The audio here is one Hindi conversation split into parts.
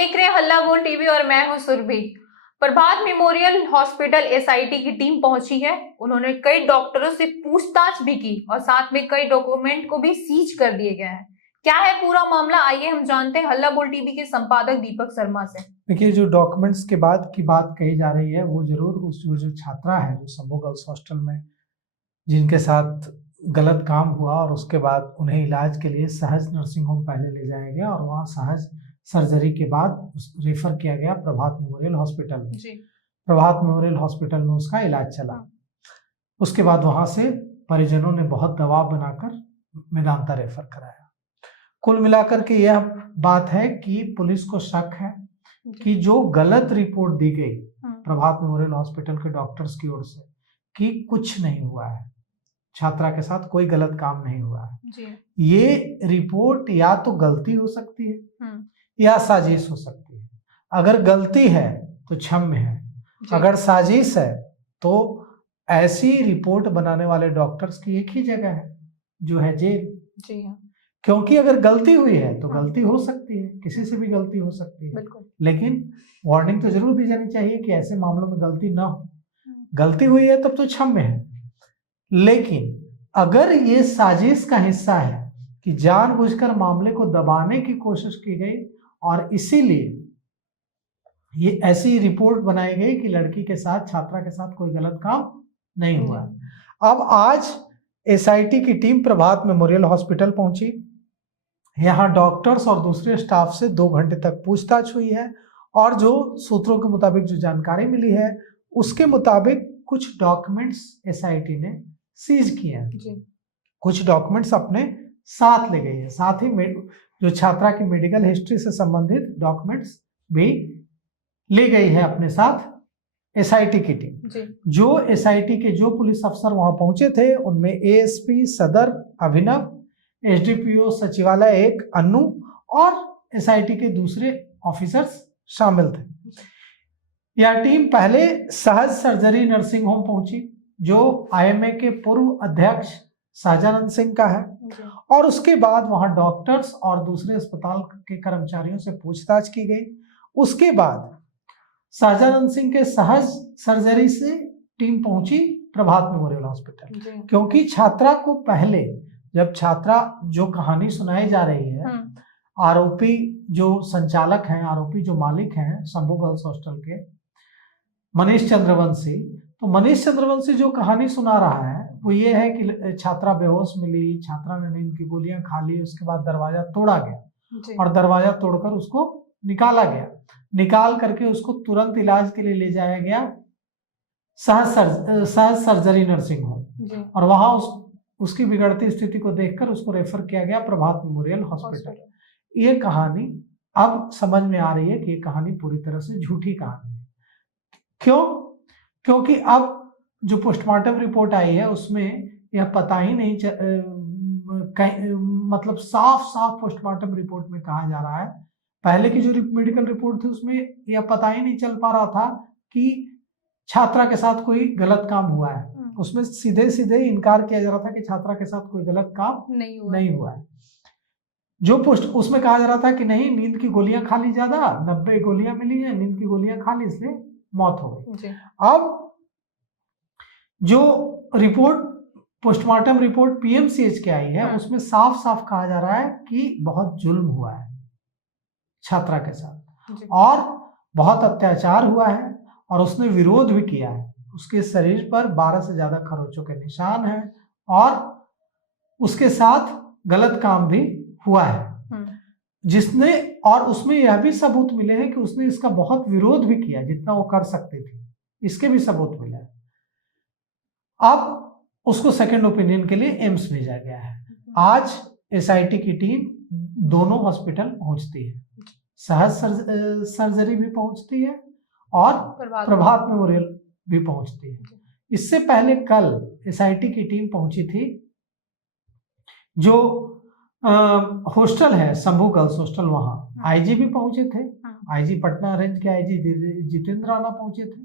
देख रहे हैं हल्ला बोल टीवी और मैं हूं सुरभि। प्रभात मेमोरियल हॉस्पिटल एसआईटी की टीम पहुंची है। उन्होंने कई डॉक्टरों से पूछताछ भी की और साथ में कई डॉक्यूमेंट को भी सीज कर दिए गए हैं। क्या है पूरा मामला, आइए हम जानते हैं हल्ला बोल टीवी के संपादक दीपक शर्मा से। देखिए, जो डॉक्यूमेंट्स के बाद की बात कही जा रही है वो जरूर उस जो छात्रा है जो शंभू गर्ल्स हॉस्टल में जिनके साथ गलत काम हुआ और उसके बाद उन्हें इलाज के लिए सहज नर्सिंग होम पहले ले जाया गया और वहाँ सहज सर्जरी के बाद रेफर किया गया प्रभात मेमोरियल हॉस्पिटल में। प्रभात मेमोरियल हॉस्पिटल में उसका इलाज चला। उसके बाद वहाँ से परिजनों ने बहुत दबाव बनाकर मेदांता रेफर कराया। कुल मिलाकर के यह बात है कि पुलिस को शक है कि जो गलत रिपोर्ट दी गई प्रभात मेमोरियल हॉस्पिटल के डॉक्टर्स की ओर से कि कुछ नहीं हुआ है, छात्रा के साथ कोई गलत काम नहीं हुआ है जी। ये रिपोर्ट या तो गलती हो सकती है या साजिश हो सकती है। अगर गलती है तो क्षम्य है, अगर साजिश है तो ऐसी रिपोर्ट बनाने वाले डॉक्टर्स की एक ही जगह है जो है जेल। जी हाँ। क्योंकि अगर गलती हुई है तो गलती हो सकती है, किसी से भी गलती हो सकती है, लेकिन वार्निंग तो जरूर दी जानी चाहिए कि ऐसे मामलों में गलती ना हो। गलती हुई है तब तो क्षम्य है, लेकिन अगर ये साजिश का हिस्सा है कि जानबूझकर मामले को दबाने की कोशिश की गई और इसीलिए ये ऐसी रिपोर्ट बनाई गई कि लड़की के साथ, छात्रा के साथ कोई गलत काम नहीं हुआ। अब आज एसआईटी की टीम प्रभात मेमोरियल हॉस्पिटल पहुंची। यहाँ डॉक्टर्स और दूसरे स्टाफ से 2 घंटे तक पूछताछ हुई है और जो सूत्रों के मुताबिक जो जानकारी मिली है उसके मुताबिक कुछ डॉक्यूमेंट्स एसआईटी ने सीज किए हैं, कुछ डॉक्यूमेंट्स अपने साथ ले गई है। साथ ही जो छात्रा की मेडिकल हिस्ट्री से संबंधित डॉक्यूमेंट्स भी ले गई है अपने साथ एसआईटी की टीम। जो एसआईटी के जो पुलिस अफसर वहां पहुंचे थे उनमें एएसपी सदर अभिनव, एसडीपीओ सचिवालय 1 अन्नू और एसआईटी के दूसरे ऑफिसर्स शामिल थे। यह टीम पहले सहज सर्जरी नर्सिंग होम पहुंची जो आईएमए के पूर्व अध्यक्ष साजानंद सिंह का है और उसके बाद वहां डॉक्टर्स और दूसरे अस्पताल के कर्मचारियों से पूछताछ की गई। उसके बाद साजानंद सिंह के सहज सर्जरी से टीम पहुंची प्रभात मेमोरियल हॉस्पिटल, क्योंकि छात्रा को पहले जब छात्रा जो कहानी सुनाई जा रही है, आरोपी जो संचालक हैं, आरोपी जो मालिक हैं शंभू गर्ल्स हॉस्टल के मनीष चंद्रवंशी, तो मनीष चंद्रवंशी जो कहानी सुना रहा है वो ये है कि छात्रा बेहोश मिली, छात्रा ने नींद की गोलियां खा ली, उसके बाद दरवाजा तोड़ा गया और दरवाजा तोड़कर उसको निकाला गया। निकाल करके उसको तुरंत इलाज के लिए ले जाया गया सहज सर्जरी नर्सिंग होम और वहां उसकी बिगड़ती स्थिति को देखकर उसको रेफर किया गया प्रभात मेमोरियल हॉस्पिटल। ये कहानी अब समझ में आ रही है कि ये कहानी पूरी तरह से झूठी कहानी है। क्यों? क्योंकि अब जो पोस्टमार्टम रिपोर्ट आई है उसमें यह पता ही नहीं मतलब साफ साफ पोस्टमार्टम रिपोर्ट में कहा जा रहा है, पहले की जो मेडिकल रिपोर्ट थी उसमें यह पता ही नहीं चल पा रहा था कि छात्रा के साथ कोई गलत काम हुआ है। उसमें सीधे सीधे इनकार किया जा रहा था कि छात्रा के साथ कोई गलत काम नहीं हुआ है। जो उसमें कहा जा रहा था कि नहीं, नींद की गोलियां खा ली, ज्यादा 90 गोलियां मिली है, नींद की गोलियां खा ली इसलिए मौत हो गई। अब जो रिपोर्ट पोस्टमार्टम रिपोर्ट पीएमसीएच की आई है उसमें साफ साफ कहा जा रहा है कि बहुत जुल्म हुआ है छात्रा के साथ और बहुत अत्याचार हुआ है और उसने विरोध भी किया है। उसके शरीर पर 12 से ज्यादा खरोचों के निशान हैं और उसके साथ गलत काम भी हुआ है जिसने, और उसमें यह भी सबूत मिले हैं कि उसने इसका बहुत विरोध भी किया जितना वो कर सकती थी, इसके भी सबूत मिले हैं। अब उसको सेकंड ओपिनियन के लिए एम्स भेजा गया है। आज एसआईटी की टीम दोनों हॉस्पिटल पहुंचती है, सहज सर्जरी भी पहुंचती है और प्रभात मेमोरियल भी पहुंचती है। इससे पहले कल एसआईटी की टीम पहुंची थी जो हॉस्टल है शंभू गर्ल्स हॉस्टल, वहां आईजी भी पहुंचे थे। आईजी पटना रेंज के आईजी जितेंद्र राणा पहुंचे थे।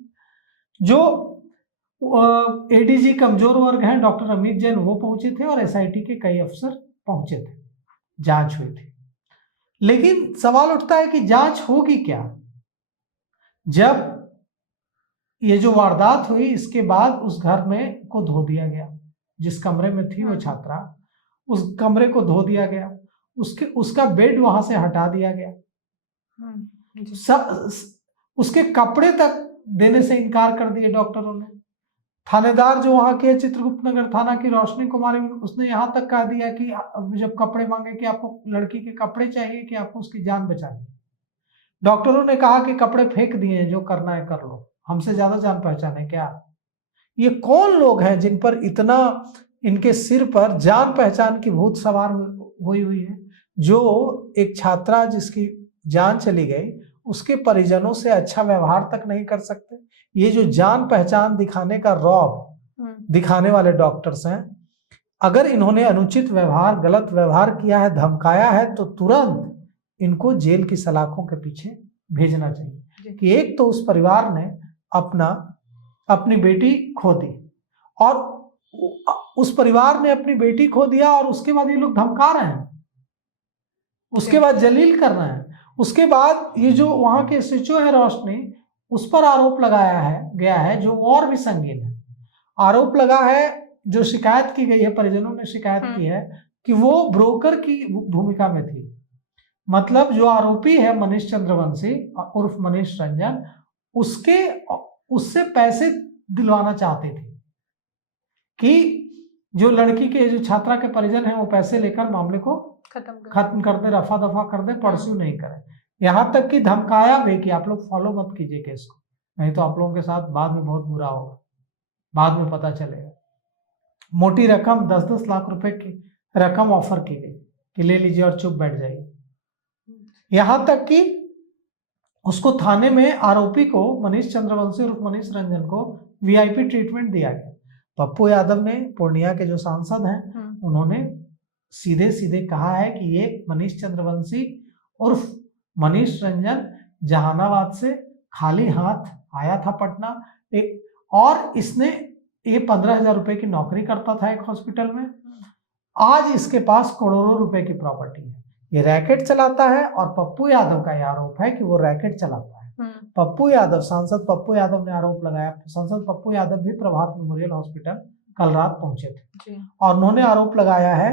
जो एडीजी कमजोर वर्ग हैं डॉक्टर अमित जैन वो पहुंचे थे और एसआईटी के कई अफसर पहुंचे थे। जांच हुई थी। लेकिन सवाल उठता है कि जांच होगी क्या जब ये जो वारदात हुई इसके बाद उस घर में को धो दिया गया, जिस कमरे में थी वो छात्रा, उस कमरे को धो दिया गया, उसका बेड वहां से हटा दिया गया, उसके कपड़े तक देने से इनकार कर दिए डॉक्टरों ने। थानेदार जो वहां के चित्रगुप्त नगर थाना की रोशनी कुमारी, उसने यहाँ तक कह दिया कि जब कपड़े मांगे कि आपको लड़की के कपड़े चाहिए कि आपको उसकी जान बचानी। डॉक्टरों ने कहा कि कपड़े फेंक दिए हैं, जो करना है कर लो, हमसे ज्यादा जान पहचान है क्या? ये कौन लोग हैं जिन पर इतना, इनके सिर पर जान पहचान की भूत सवार हुई है, जो एक छात्रा जिसकी जान चली गई उसके परिजनों से अच्छा व्यवहार तक नहीं कर सकते। ये जो जान पहचान दिखाने का रौब दिखाने वाले डॉक्टर्स हैं, अगर इन्होंने अनुचित व्यवहार, गलत व्यवहार किया है, धमकाया है, तो तुरंत इनको जेल की सलाखों के पीछे भेजना चाहिए। कि एक तो उस परिवार ने अपनी बेटी खो दी, और उस परिवार ने अपनी बेटी खो दिया, और उसके बाद ये लोग धमका रहे हैं, उसके बाद जलील कर रहे हैं, उसके बाद ये जो वहां के एसएचओ है रोशनी, उस पर आरोप लगाया गया है जो और भी संगीन है। आरोप लगा है, जो शिकायत की गई है, परिजनों ने शिकायत की है कि वो ब्रोकर की भूमिका में थी। मतलब जो आरोपी है मनीष चंद्रवंशी उर्फ मनीष रंजन, उससे पैसे दिलवाना चाहते थे कि जो लड़की के, जो छात्रा के परिजन है, वो पैसे लेकर मामले को खत्म कर दे, रफा दफा कर दे, परस्यू नहीं करे। यहाँ तक कि धमकाया भी कि आप लोग फॉलो मत कीजिए केस को, नहीं तो आप लोगों के साथ बाद में बहुत बुरा होगा, बाद में पता चलेगा। मोटी रकम 10-10 लाख रुपए की रकम ऑफर की गई कि ले लीजिए और चुप बैठ जाइए। यहाँ तक कि उसको थाने में, आरोपी को, मनीष चंद्रवंशी और मनीष रंजन को वीआईपी ट्रीटमेंट दिया गया। पप्पू यादव ने, पूर्णिया के जो सांसद हैं, उन्होंने सीधे सीधे कहा है कि ये मनीष चंद्रवंशी उर्फ मनीष रंजन जहानाबाद से खाली हाथ आया था पटना, और इसने ये 15,000 रुपए की नौकरी करता था एक हॉस्पिटल में। आज इसके पास करोड़ों रुपए की प्रॉपर्टी है, ये रैकेट चलाता है, और पप्पू यादव का यह आरोप है कि वो रैकेट चलाता है। पप्पू यादव, सांसद पप्पू यादव ने आरोप लगाया। सांसद पप्पू यादव भी प्रभात मेमोरियल हॉस्पिटल कल रात पहुंचे थे, और उन्होंने आरोप लगाया है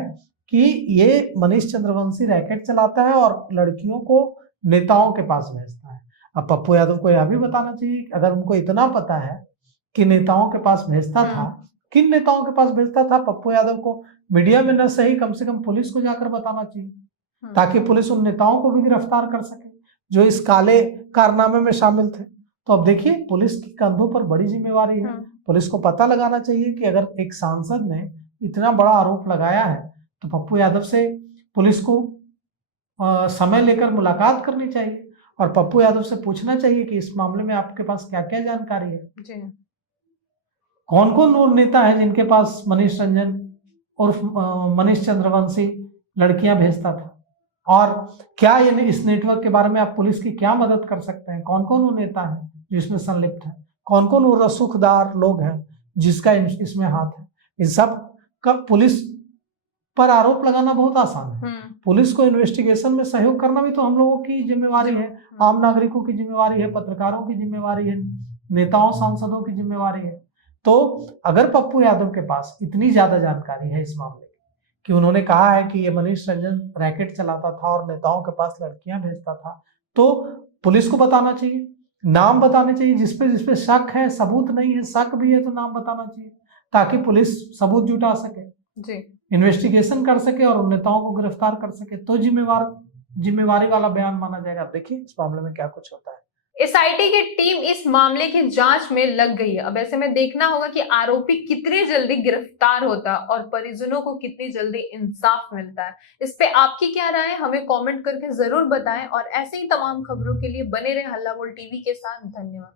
कि ये मनीष चंद्रवंशी रैकेट चलाता है और लड़कियों को नेताओं के पास भेजता है। अब पप्पू यादव को यह भी बताना चाहिए, अगर उनको इतना पता है कि नेताओं के पास भेजता था, किन नेताओं के पास भेजता था, पप्पू यादव को मीडिया में न सही, कम से कम पुलिस को जाकर बताना चाहिए, ताकि पुलिस उन नेताओं को भी गिरफ्तार कर सके जो इस काले कारनामे में शामिल थे। तो अब देखिए, पुलिस के कंधों पर बड़ी जिम्मेवारी है। पुलिस को पता लगाना चाहिए कि अगर एक सांसद ने इतना बड़ा आरोप लगाया है, तो पप्पू यादव से पुलिस को समय लेकर मुलाकात करनी चाहिए, और पप्पू यादव से पूछना चाहिए कि इस मामले में आपके पास क्या क्या जानकारी है, कौन कौन वो नेता है जिनके पास मनीष रंजन और मनीष चंद्रवंशी लड़कियां भेजता था, और क्या ये इस नेटवर्क के बारे में आप पुलिस की क्या मदद कर सकते हैं, कौन कौन वो नेता है जो इसमें संलिप्त है, कौन कौन वो रसूखदार लोग हैं जिसका इसमें हाथ है। इस सब का पुलिस पर आरोप लगाना बहुत आसान है। पुलिस को इन्वेस्टिगेशन में सहयोग करना भी तो हम लोगों की जिम्मेवारी है, आम नागरिकों की जिम्मेवारी है, पत्रकारों की जिम्मेवारी है, नेताओं सांसदों की जिम्मेवारी है। तो अगर पप्पू यादव के पास इतनी ज्यादा जानकारी है इस मामले कि उन्होंने कहा है कि ये मनीष रंजन रैकेट चलाता था और नेताओं के पास लड़कियां भेजता था, तो पुलिस को बताना चाहिए, नाम बताने चाहिए, जिसपे शक है, सबूत नहीं है, शक भी है तो नाम बताना चाहिए, ताकि पुलिस सबूत जुटा सके जी, इन्वेस्टिगेशन कर सके और उन नेताओं को गिरफ्तार कर सके, तो जिम्मेवारी वाला बयान माना जाएगा। देखिए इस मामले में क्या कुछ होता है। एसआईटी की टीम इस मामले की जांच में लग गई है। अब ऐसे में देखना होगा कि आरोपी कितने जल्दी गिरफ्तार होता और परिजनों को कितनी जल्दी इंसाफ मिलता है। इस पे आपकी क्या राय है, हमें कमेंट करके जरूर बताएं, और ऐसे ही तमाम खबरों के लिए बने रहे हल्ला बोल टीवी के साथ। धन्यवाद।